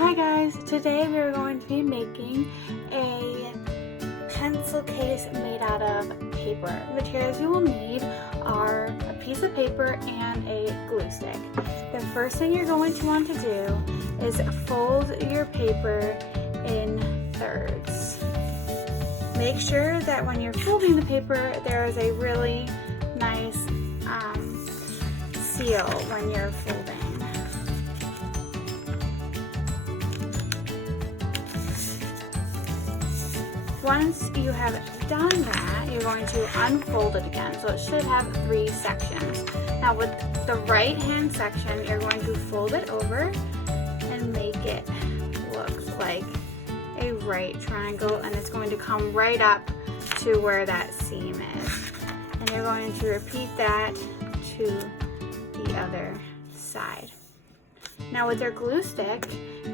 Hi guys, today we're going to be making a pencil case made out of paper. The materials you will need are a piece of paper and a glue stick. The first thing you're going to want to do is fold your paper in thirds. Make sure that when you're folding the paper, there is a really nice seal when you're folding. Once you have done that, you're going to unfold it again. So it should have 3 sections. Now with the right hand section, you're going to fold it over and make it look like a right triangle, and it's going to come right up to where that seam is. And you're going to repeat that to the other side. Now with your glue stick,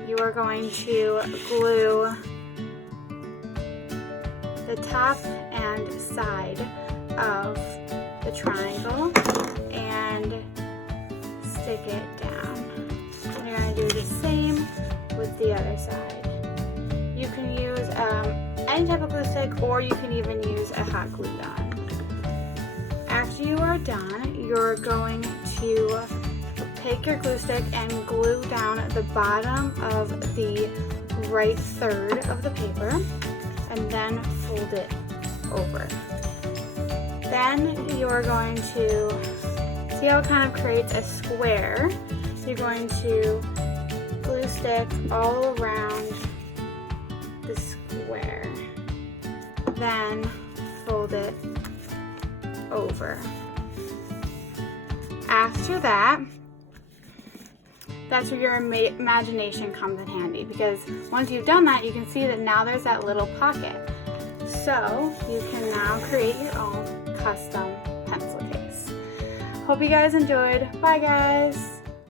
you are going to glue the top and side of the triangle and stick it down. And you're going to do the same with the other side. You can use any type of glue stick, or you can even use a hot glue gun. After you are done, you're going to take your glue stick and glue down the bottom of the right third of the paper, and then fold it over. Then you're going to see how it kind of creates a square. You're going to glue stick all around the square, then fold it over. After that, that's where your imagination comes in handy, because once you've done that, you can see that now there's that little pocket. So you can now create your own custom pencil case. Hope you guys enjoyed. Bye guys.